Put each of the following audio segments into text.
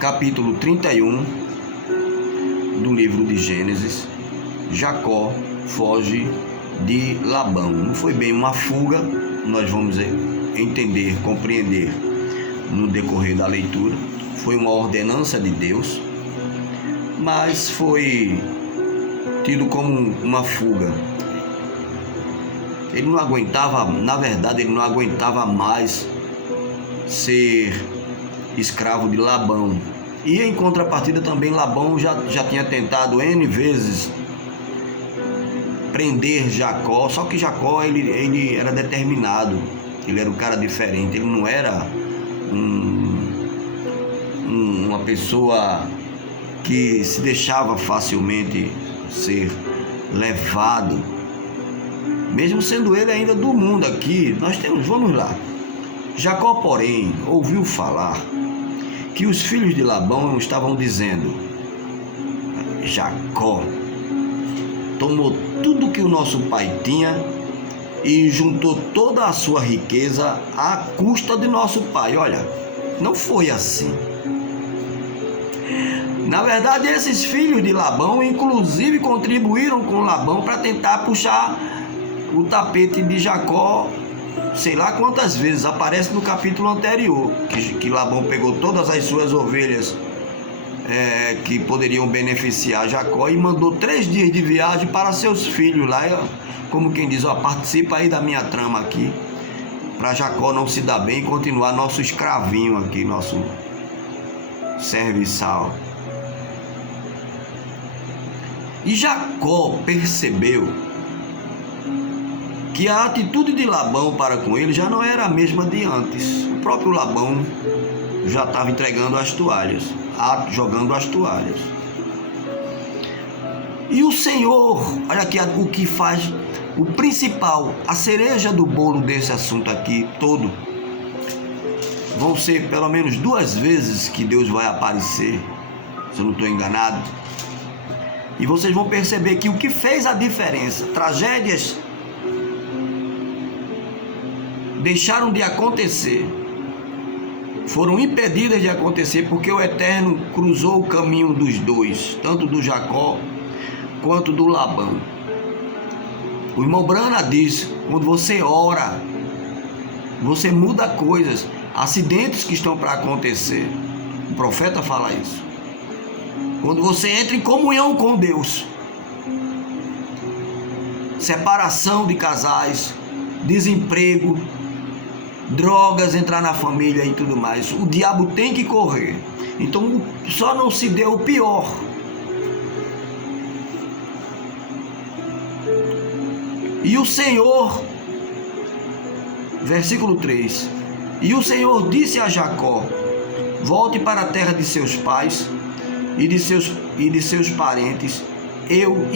capítulo 31 do livro de Gênesis, Jacó foge de Labão. Não foi bem uma fuga, nós vamos entender, compreender no decorrer da leitura. Foi uma ordenança de Deus, mas foi tido como uma fuga. Ele não aguentava, na verdade, ele não aguentava mais ser escravo de Labão. E em contrapartida também Labão já tinha tentado N vezes prender Jacó, só que Jacó ele era determinado, ele era um cara diferente, ele não era uma pessoa que se deixava facilmente ser levado, mesmo sendo ele ainda do mundo aqui. Vamos lá. Jacó, porém, ouviu falar que os filhos de Labão estavam dizendo: Jacó tomou tudo que o nosso pai tinha e juntou toda a sua riqueza à custa de nosso pai. Olha, não foi assim. Na verdade, esses filhos de Labão, inclusive, contribuíram com Labão para tentar puxar o tapete de Jacó, sei lá quantas vezes. Aparece no capítulo anterior que Labão pegou todas as suas ovelhas que poderiam beneficiar Jacó e mandou 3 dias de viagem para seus filhos lá, como quem diz: ó, participa aí da minha trama aqui, para Jacó não se dar bem e continuar nosso escravinho aqui, nosso serviçal. E Jacó percebeu que a atitude de Labão para com ele já não era a mesma de antes. O próprio Labão já estava entregando as toalhas, jogando as toalhas. E o Senhor, olha aqui o que faz o principal, a cereja do bolo desse assunto aqui todo. Vão ser pelo menos 2 vezes que Deus vai aparecer, se eu não estou enganado. E vocês vão perceber que o que fez a diferença, tragédias deixaram de acontecer, foram impedidas de acontecer, porque o Eterno cruzou o caminho dos dois, tanto do Jacó quanto do Labão. O irmão Brana diz: quando você ora, você muda coisas, acidentes que estão para acontecer. O profeta fala isso. Quando você entra em comunhão com Deus, separação de casais, desemprego, drogas entrar na família e tudo mais, o diabo tem que correr. Então só não se deu o pior. E o Senhor, versículo 3: e o Senhor disse a Jacó: volte para a terra de seus pais e de seus parentes, eu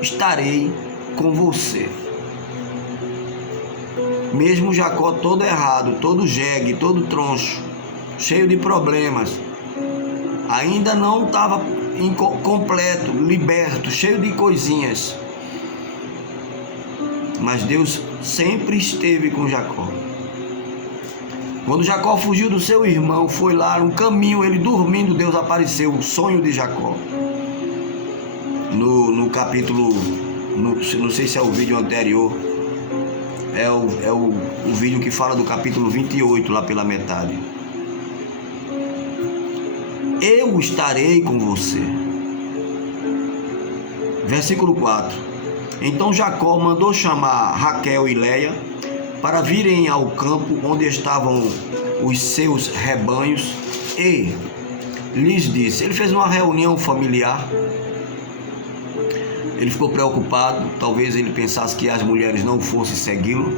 estarei com você. Mesmo Jacó todo errado, todo jegue, todo troncho, cheio de problemas, ainda não estava completo, liberto, cheio de coisinhas, mas Deus sempre esteve com Jacó. Quando Jacó fugiu do seu irmão, foi lá no caminho, ele dormindo, Deus apareceu, o sonho de Jacó. No capítulo, não sei se é o vídeo anterior, é o vídeo que fala do capítulo 28, lá pela metade. Eu estarei com você. Versículo 4: então Jacó mandou chamar Raquel e Leia para virem ao campo onde estavam os seus rebanhos e lhes disse. Ele fez uma reunião familiar. Ele ficou preocupado, talvez ele pensasse que as mulheres não fossem segui-lo.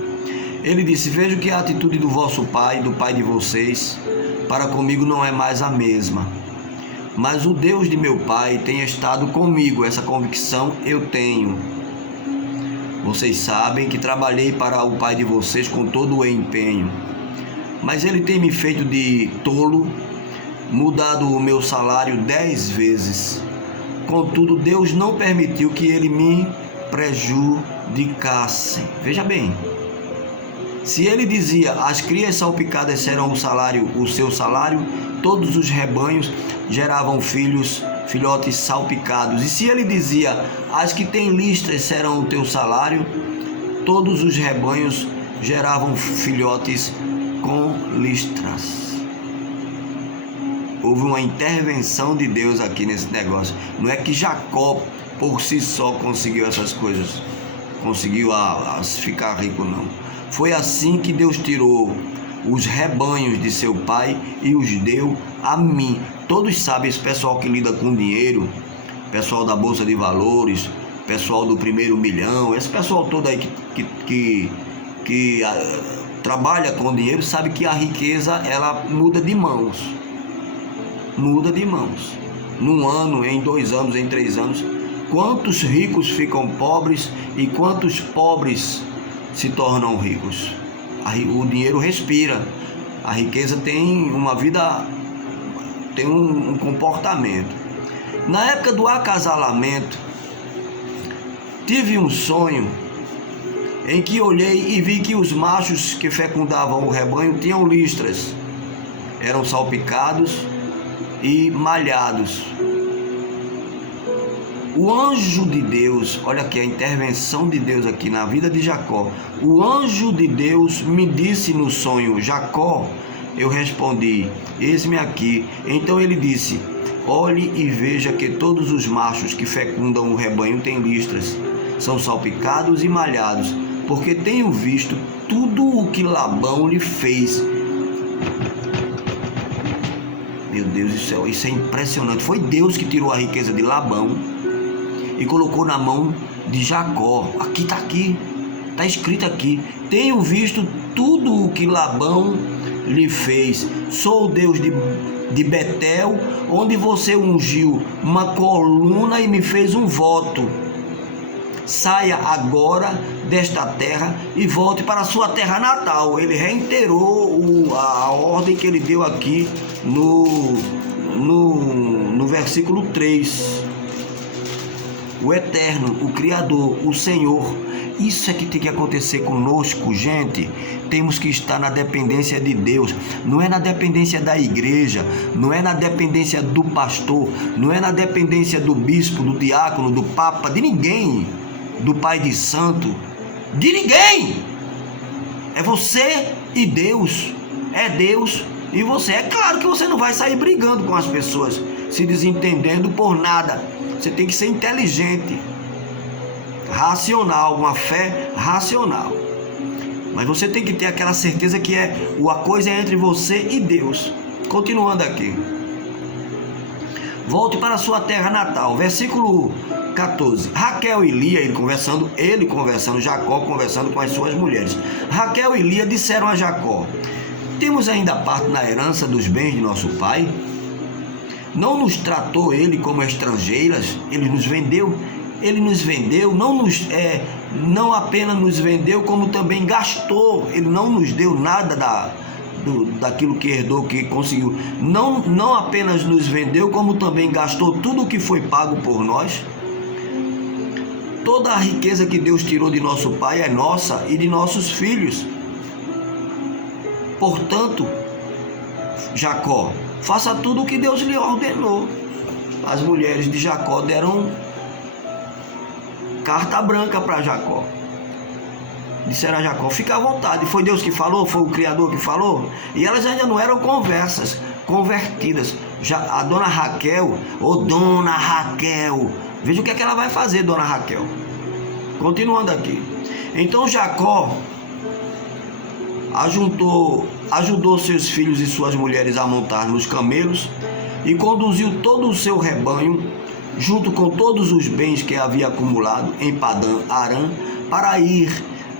Ele disse: vejo que a atitude do vosso pai, do pai de vocês, para comigo não é mais a mesma. Mas o Deus de meu pai tem estado comigo, essa convicção eu tenho. Vocês sabem que trabalhei para o pai de vocês com todo o empenho, mas ele tem me feito de tolo, mudado o meu salário 10 vezes. Contudo, Deus não permitiu que ele me prejudicasse. Veja bem, Se ele dizia, as crias salpicadas serão o seu salário, todos os rebanhos geravam filhotes salpicados. E se ele dizia, as que têm listras serão o teu salário, todos os rebanhos geravam filhotes com listras. Houve uma intervenção de Deus aqui nesse negócio. Não é que Jacó por si só conseguiu essas coisas, conseguiu ficar rico, não. Foi assim que Deus tirou os rebanhos de seu pai e os deu a mim. Todos sabem, esse pessoal que lida com dinheiro, pessoal da Bolsa de Valores, pessoal do primeiro milhão, esse pessoal todo aí que trabalha com dinheiro, sabe que a riqueza, ela muda de mãos. Muda de mãos. Num ano, em 2 anos, em 3 anos. Quantos ricos ficam pobres e quantos pobres se tornam ricos? O dinheiro respira. A riqueza tem uma vida, tem um comportamento. Na época do acasalamento, tive um sonho em que olhei e vi que os machos que fecundavam o rebanho tinham listras, eram salpicados e malhados. O anjo de Deus, olha aqui a intervenção de Deus aqui na vida de Jacó. O anjo de Deus me disse no sonho, Jacó. Eu respondi, eis-me aqui. Então ele disse, olhe e veja que todos os machos que fecundam o rebanho têm listras, são salpicados e malhados, porque tenho visto tudo o que Labão lhe fez. Meu Deus do céu, isso é impressionante. Foi Deus que tirou a riqueza de Labão e colocou na mão de Jacó. Aqui está escrito aqui. Tenho visto tudo o que Labão lhe fez. Sou o Deus de Betel, onde você ungiu uma coluna e me fez um voto. Saia agora desta terra e volte para a sua terra natal. Ele reiterou a ordem que ele deu aqui no versículo 3. O Eterno, o Criador, o Senhor. Isso é que tem que acontecer conosco, gente. Temos que estar na dependência de Deus. Não é na dependência da igreja, não é na dependência do pastor, não é na dependência do bispo, do diácono, do papa, de ninguém, do pai de santo, de ninguém. É você e Deus. É Deus e você. É claro que você não vai sair brigando com as pessoas, se desentendendo por nada. Você tem que ser inteligente, racional, uma fé racional. Mas você tem que ter aquela certeza que a coisa é entre você e Deus. Continuando aqui. Volte para a sua terra natal. Versículo 14. Raquel e Lia, ele conversando, Jacó conversando com as suas mulheres. Raquel e Lia disseram a Jacó, temos ainda parte na herança dos bens de nosso pai? Não nos tratou ele como estrangeiras? Ele nos vendeu, não apenas nos vendeu, como também gastou. Ele não nos deu nada daquilo que herdou, que conseguiu. Não apenas nos vendeu, como também gastou tudo o que foi pago por nós. Toda a riqueza que Deus tirou de nosso pai é nossa e de nossos filhos. Portanto, Jacó, faça tudo o que Deus lhe ordenou. As mulheres de Jacó deram carta branca para Jacó. Disseram a Jacó, fica à vontade. Foi Deus que falou? Foi o Criador que falou? E elas ainda não eram convertidas. A dona Raquel, dona Raquel, veja o que é que ela vai fazer, dona Raquel. Continuando aqui. Então Jacó ajudou seus filhos e suas mulheres a montar nos camelos e conduziu todo o seu rebanho, junto com todos os bens que havia acumulado em Padã Arã, para ir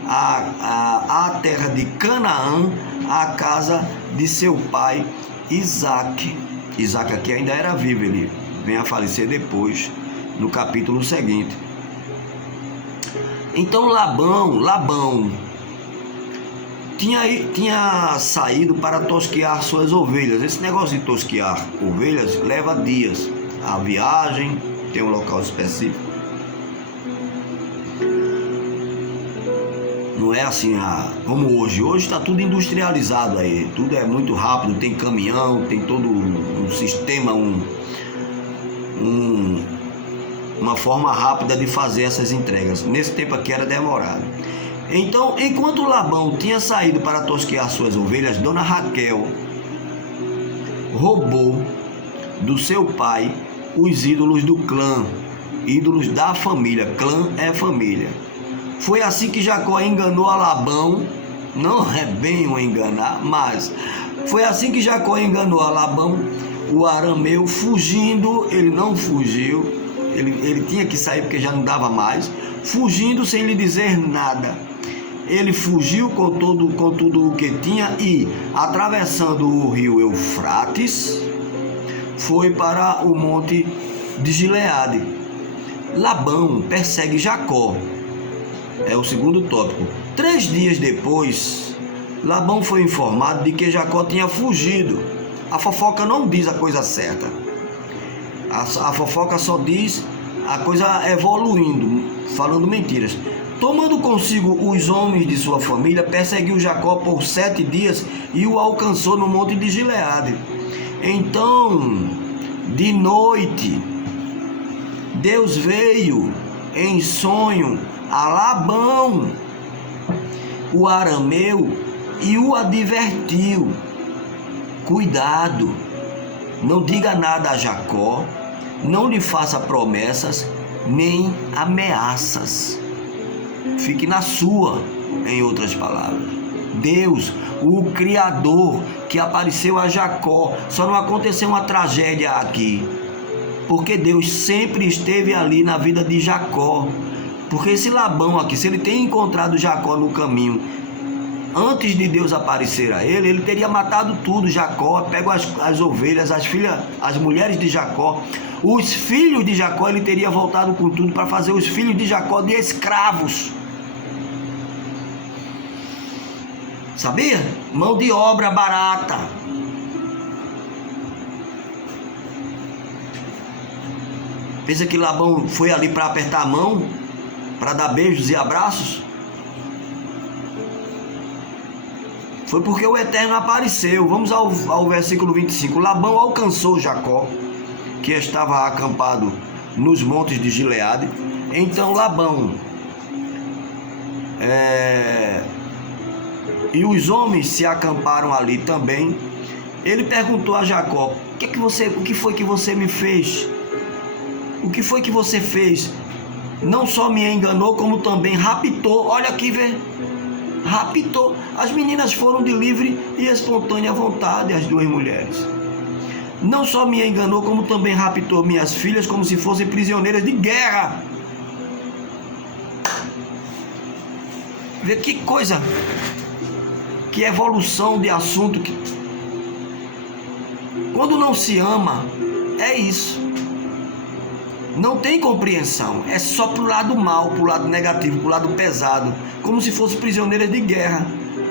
à terra de Canaã, à casa de seu pai Isaque. Isaque aqui ainda era vivo, ele vem a falecer depois, no capítulo seguinte. Então Labão tinha saído para tosquear suas ovelhas. Esse negócio de tosquear ovelhas leva dias. A viagem tem um local específico. Não é assim como hoje. Hoje está tudo industrializado aí. Tudo é muito rápido, tem caminhão, tem todo um sistema, uma forma rápida de fazer essas entregas. Nesse tempo aqui era demorado. Então, enquanto Labão tinha saído para tosquear suas ovelhas, Dona Raquel roubou do seu pai os ídolos do clã, ídolos da família. Clã é família. Foi assim que Jacó enganou a Labão. Não é bem o enganar, mas foi assim que Jacó enganou a Labão, o arameu, fugindo. Ele não fugiu, ele tinha que sair porque já não dava mais, fugindo sem lhe dizer nada. Ele fugiu com tudo o que tinha e, atravessando o rio Eufrates, foi para o monte de Gileade. Labão persegue Jacó. É o segundo tópico. 3 dias depois, Labão foi informado de que Jacó tinha fugido. A fofoca não diz a coisa certa. A fofoca só diz a coisa evoluindo, falando mentiras. Tomando consigo os homens de sua família, perseguiu Jacó por 7 dias e o alcançou no monte de Gileade. Então, de noite, Deus veio em sonho a Labão, o arameu, e o advertiu: cuidado, não diga nada a Jacó, não lhe faça promessas nem ameaças. Fique na sua, em outras palavras. Deus, o Criador, que apareceu a Jacó. Só não aconteceu uma tragédia aqui, porque Deus sempre esteve ali na vida de Jacó. Porque esse Labão aqui, se ele tem encontrado Jacó no caminho, antes de Deus aparecer a ele, ele teria matado tudo. Jacó, pego as ovelhas, as filhas, as mulheres de Jacó, os filhos de Jacó, ele teria voltado com tudo para fazer os filhos de Jacó de escravos. Sabia? Mão de obra barata. Pensa que Labão foi ali para apertar a mão, para dar beijos e abraços? Foi porque o Eterno apareceu. Vamos ao versículo 25. Labão alcançou Jacó, que estava acampado nos montes de Gileade. Então Labão e os homens se acamparam ali também. Ele perguntou a Jacó: o que foi que você me fez? O que foi que você fez? Não só me enganou, como também raptou. Olha aqui, vê. Raptou. As meninas foram de livre e espontânea vontade, as 2 mulheres. Não só me enganou, como também raptou minhas filhas como se fossem prisioneiras de guerra. Vê que coisa, que evolução de assunto. Quando não se ama, é isso. Não tem compreensão, é só pro lado mal, pro lado negativo, pro lado pesado, como se fosse prisioneira de guerra.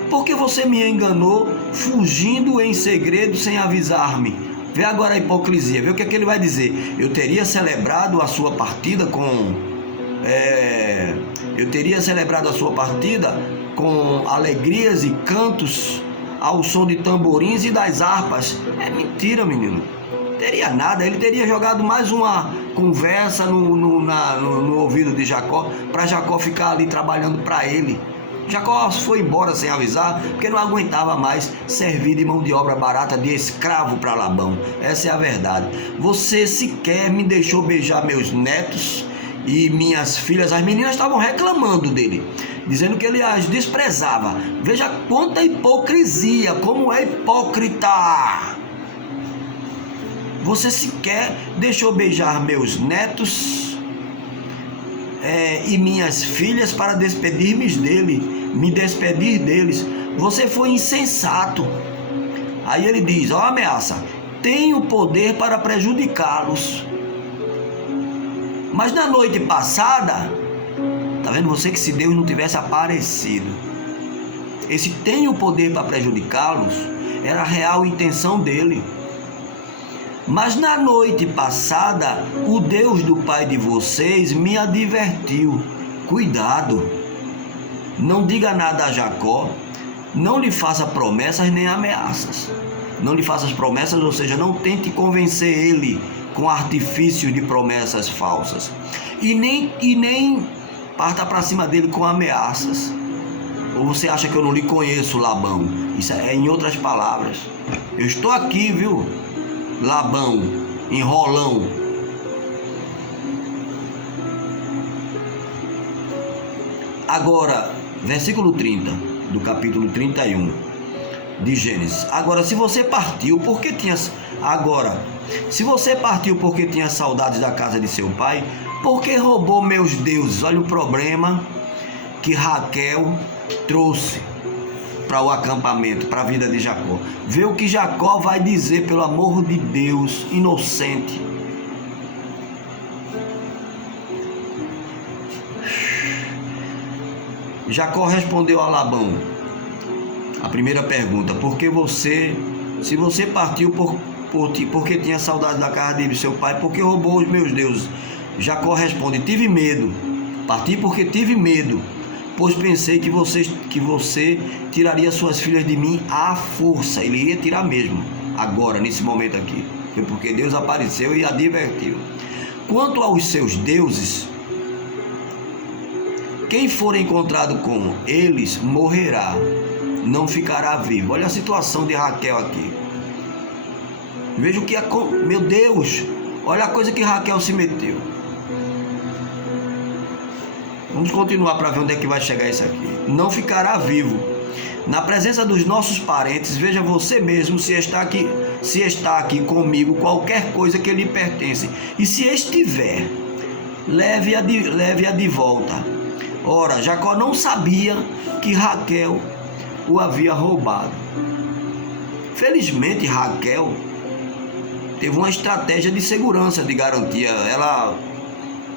Porque você me enganou, fugindo em segredo sem avisar-me. Vê agora a hipocrisia, vê o que é que ele vai dizer. Eu teria celebrado a sua partida com alegrias e cantos ao som de tamborins e das harpas. É mentira, menino. Teria nada, ele teria jogado mais uma conversa no ouvido de Jacó, para Jacó ficar ali trabalhando para ele. Jacó foi embora sem avisar, porque não aguentava mais servir de mão de obra barata, de escravo para Labão. Essa é a verdade. Você sequer me deixou beijar meus netos e minhas filhas. As meninas estavam reclamando dele, dizendo que ele as desprezava. Veja quanta hipocrisia, como é hipócrita. Você sequer deixou beijar meus netos e minhas filhas para despedir-me deles. Você foi insensato. Aí ele diz, ó, ameaça: tenho poder para prejudicá-los. Mas na noite passada, tá vendo você, que se Deus não tivesse aparecido, esse tenho poder para prejudicá-los era a real intenção dele. Mas na noite passada, o Deus do pai de vocês me advertiu: cuidado, Não diga nada a Jacó, não lhe faça promessas nem ameaças. Não lhe faça promessas, ou seja, não tente convencer ele com artifícios de promessas falsas. E nem parta para cima dele com ameaças. Ou você acha que eu não lhe conheço, Labão? Isso é em outras palavras. Eu estou aqui, viu, Labão, enrolão. Agora, versículo 30 do capítulo 31 de Gênesis. Agora, se você partiu porque tinha saudades da casa de seu pai, porque roubou meus deuses? Olha o problema que Raquel trouxe para o acampamento, para a vida de Jacó. Vê o que Jacó vai dizer, pelo amor de Deus, inocente. Jacó respondeu a Labão a primeira pergunta: se você partiu porque tinha saudade da casa de seu pai, porque roubou os meus deuses? Jacó responde: tive medo, parti porque tive medo, pois pensei que você tiraria suas filhas de mim à força. Ele ia tirar mesmo, agora, nesse momento aqui, porque Deus apareceu e advertiu. Quanto aos seus deuses, quem for encontrado com eles morrerá, não ficará vivo. Olha a situação de Raquel aqui. Veja o que é. Meu Deus, olha a coisa que Raquel se meteu. Vamos continuar para ver onde é que vai chegar isso aqui. Não ficará vivo. Na presença dos nossos parentes, veja você mesmo se está aqui comigo qualquer coisa que lhe pertence. E se estiver, leve-a de volta. Ora, Jacó não sabia que Raquel o havia roubado. Felizmente, Raquel teve uma estratégia de segurança, de garantia. Ela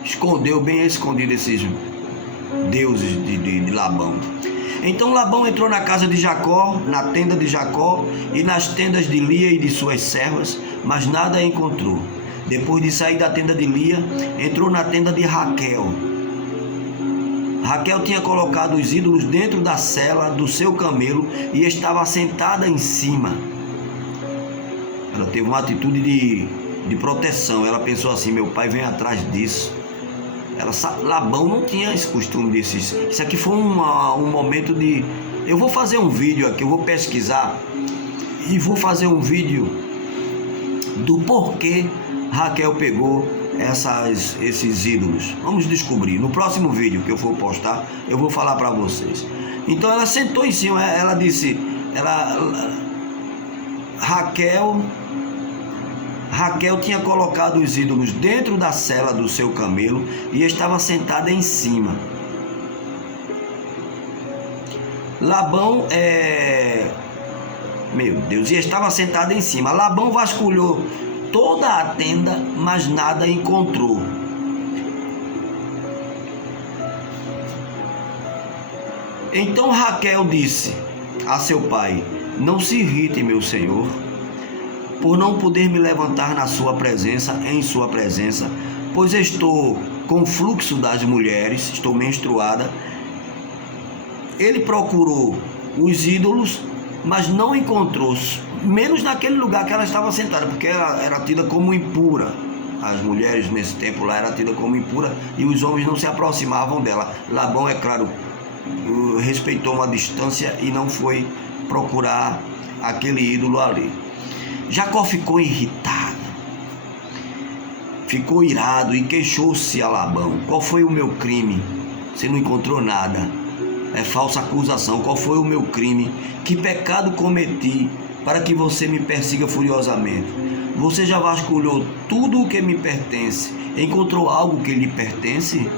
escondeu bem escondido esses deuses de Labão. Então Labão entrou na casa de Jacó, na tenda de Jacó e nas tendas de Lia e de suas servas, mas nada encontrou. Depois de sair da tenda de Lia, entrou na tenda de Raquel. Raquel tinha colocado os ídolos dentro da sela do seu camelo e estava sentada em cima. Ela teve uma atitude de proteção. Ela pensou assim: meu pai vem atrás disso. Labão não tinha esse costume desses. Isso aqui foi um momento de... Eu vou fazer um vídeo aqui, eu vou pesquisar e vou fazer um vídeo do porquê Raquel pegou esses ídolos. Vamos descobrir. No próximo vídeo que eu for postar, eu vou falar para vocês. Então ela sentou em cima, ela disse... Raquel tinha colocado os ídolos dentro da sela do seu camelo e estava sentada em cima. Labão Meu Deus, e estava sentada em cima. Labão vasculhou toda a tenda, mas nada encontrou. Então Raquel disse a seu pai: não se irrite, meu senhor, por não poder me levantar em sua presença, pois estou com fluxo das mulheres, estou menstruada. Ele procurou os ídolos, mas não encontrou, menos naquele lugar que ela estava sentada, porque ela era tida como impura. As mulheres nesse tempo lá eram tidas como impura e os homens não se aproximavam dela. Labão, é claro, respeitou uma distância e não foi procurar aquele ídolo ali. Jacó ficou irritado, ficou irado e queixou-se a Labão: qual foi o meu crime? Você não encontrou nada. É falsa acusação. Qual foi o meu crime? Que pecado cometi para que você me persiga furiosamente? Você já vasculhou tudo o que me pertence? Encontrou algo que lhe pertence?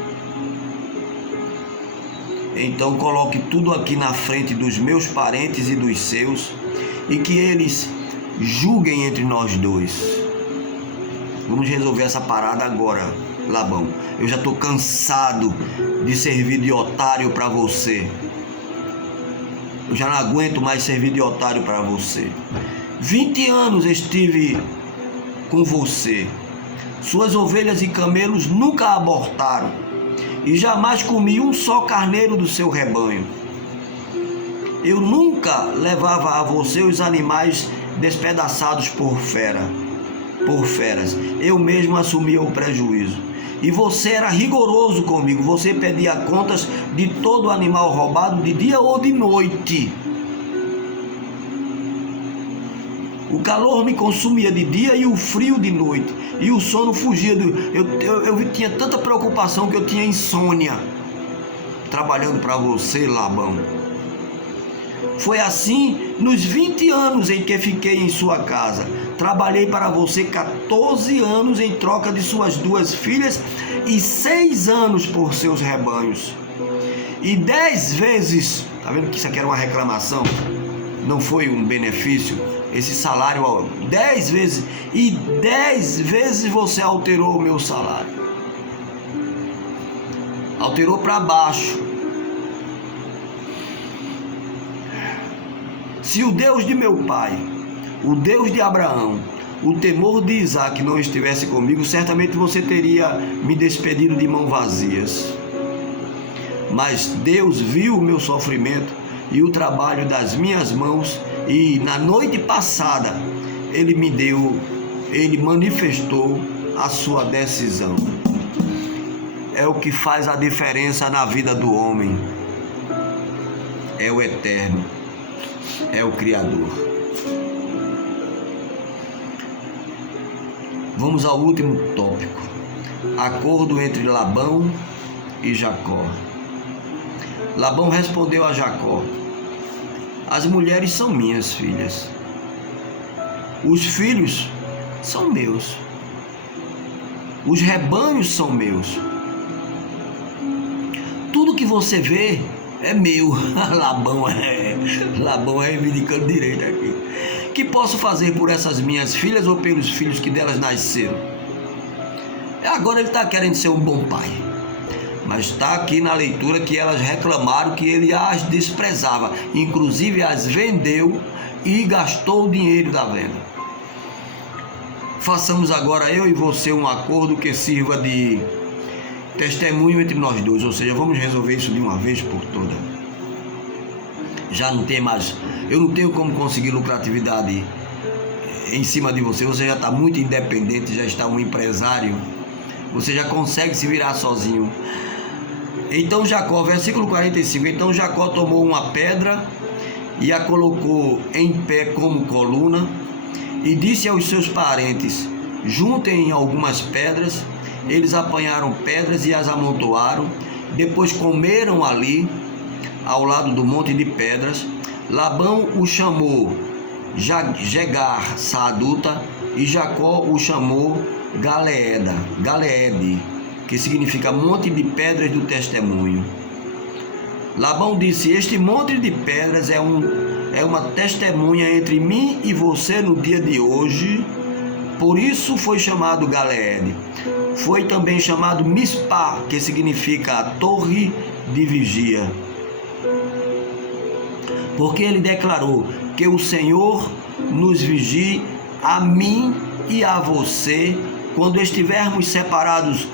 Então coloque tudo aqui na frente dos meus parentes e dos seus, e que eles julguem entre nós dois. Vamos resolver essa parada agora, Labão. Eu já estou cansado de servir de otário para você. Eu já não aguento mais servir de otário para você. 20 anos estive com você. Suas ovelhas e camelos nunca abortaram. e jamais comi um só carneiro do seu rebanho. Eu nunca levava a você os animais despedaçados por feras. Eu mesmo assumia o prejuízo. E você era rigoroso comigo. Você pedia contas de todo animal roubado de dia ou de noite. O calor me consumia de dia e o frio de noite. E o sono fugia. Eu tinha tanta preocupação que eu tinha insônia. Trabalhando para você, Labão. Foi assim nos 20 anos em que fiquei em sua casa. Trabalhei para você 14 anos em troca de suas 2 filhas e 6 anos por seus rebanhos. E 10 vezes, tá vendo que isso aqui era uma reclamação? Não foi um benefício? Esse salário, 10 vezes, e 10 vezes você alterou o meu salário. Alterou para baixo. Se o Deus de meu pai, o Deus de Abraão, o temor de Isaac não estivesse comigo, certamente você teria me despedido de mãos vazias. Mas Deus viu o meu sofrimento e o trabalho das minhas mãos, e na noite passada Ele manifestou a sua decisão. É o que faz a diferença na vida do homem. É o Eterno. É o Criador. Vamos ao último tópico. Acordo entre Labão e Jacó. Labão respondeu a Jacó: as mulheres são minhas filhas. Os filhos são meus. Os rebanhos são meus. Tudo que você vê é meu. Labão é reivindicando direito aqui. Que posso fazer por essas minhas filhas ou pelos filhos que delas nasceram? Agora ele está querendo ser um bom pai. Mas está aqui na leitura que elas reclamaram que ele as desprezava. Inclusive as vendeu e gastou o dinheiro da venda. Façamos agora eu e você um acordo que sirva de testemunho entre nós dois, ou seja, vamos resolver isso de uma vez por todas. Já não tem mais, eu não tenho como conseguir lucratividade em cima de você. Você já está muito independente, já está um empresário, você já consegue se virar sozinho. Então Jacó, versículo 45, então Jacó tomou uma pedra e a colocou em pé como coluna e disse aos seus parentes: juntem algumas pedras. Eles apanharam pedras e as amontoaram, depois comeram ali, ao lado do monte de pedras. Labão o chamou Jegar Saaduta e Jacó o chamou Galeede, que significa monte de pedras do testemunho. Labão disse: este monte de pedras é uma testemunha entre mim e você no dia de hoje, por isso foi chamado Galeede. Foi também chamado Mispá, que significa a torre de vigia. Porque ele declarou que o Senhor nos vigie a mim e a você quando estivermos separados.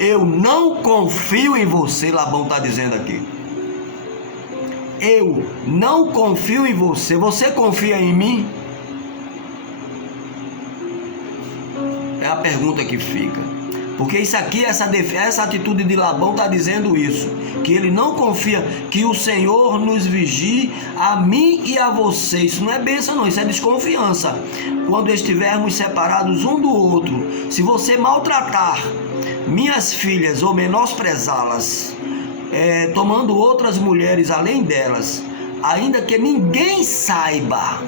Eu não confio em você, Labão está dizendo aqui. Eu não confio em você. Você confia em mim? É a pergunta que fica. Porque isso aqui, essa atitude de Labão está dizendo isso. Que ele não confia, que o Senhor nos vigie a mim e a você. Isso não é bênção não, isso é desconfiança. Quando estivermos separados um do outro, se você maltratar minhas filhas ou menosprezá-las, tomando outras mulheres além delas, ainda que ninguém saiba,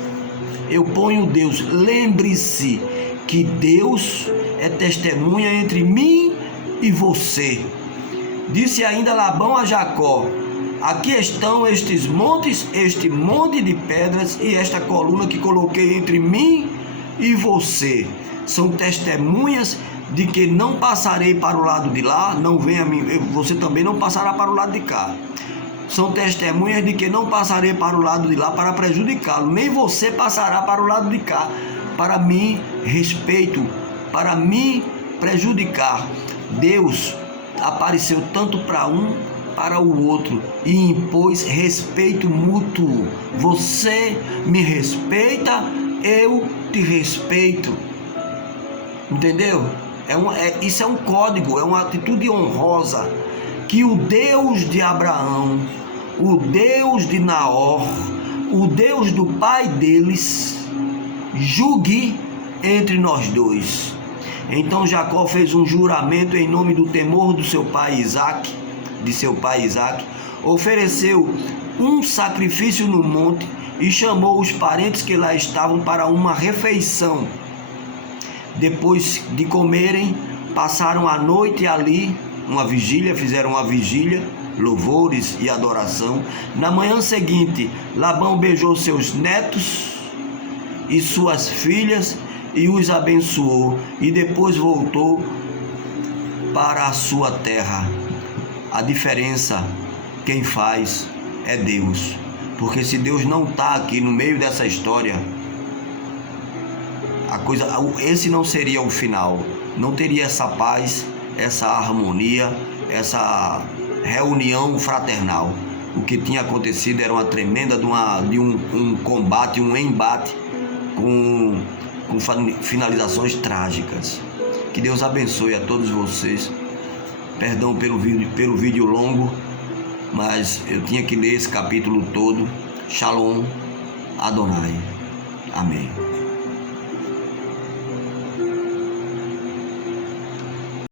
eu ponho Deus. Lembre-se que Deus é testemunha entre mim e você. Disse ainda Labão a Jacó: aqui estão estes montes, este monte de pedras e esta coluna que coloquei entre mim e você. São testemunhas de que não passarei para o lado de lá, não venha a mim, você também não passará para o lado de cá. São testemunhas de que não passarei para o lado de lá para prejudicá-lo, nem você passará para o lado de cá para me respeito, para me prejudicar. Deus apareceu tanto para um para o outro e impôs respeito mútuo. Você me respeita, eu te respeito. Entendeu? Isso é um código, é uma atitude honrosa que o Deus de Abraão, o Deus de Naor, o Deus do pai deles, julgue entre nós dois. Então Jacó fez um juramento em nome do temor do seu pai Isaque, ofereceu um sacrifício no monte e chamou os parentes que lá estavam para uma refeição. Depois de comerem, passaram a noite ali, fizeram uma vigília, louvores e adoração. Na manhã seguinte, Labão beijou seus netos e suas filhas e os abençoou, e depois voltou para a sua terra. A diferença, quem faz é Deus, porque se Deus não está aqui no meio dessa história, esse não seria o final, não teria essa paz, essa harmonia, essa reunião fraternal. O que tinha acontecido era uma tremenda de um combate, um embate com finalizações trágicas. Que Deus abençoe a todos vocês. Perdão pelo vídeo longo, mas eu tinha que ler esse capítulo todo. Shalom Adonai. Amém.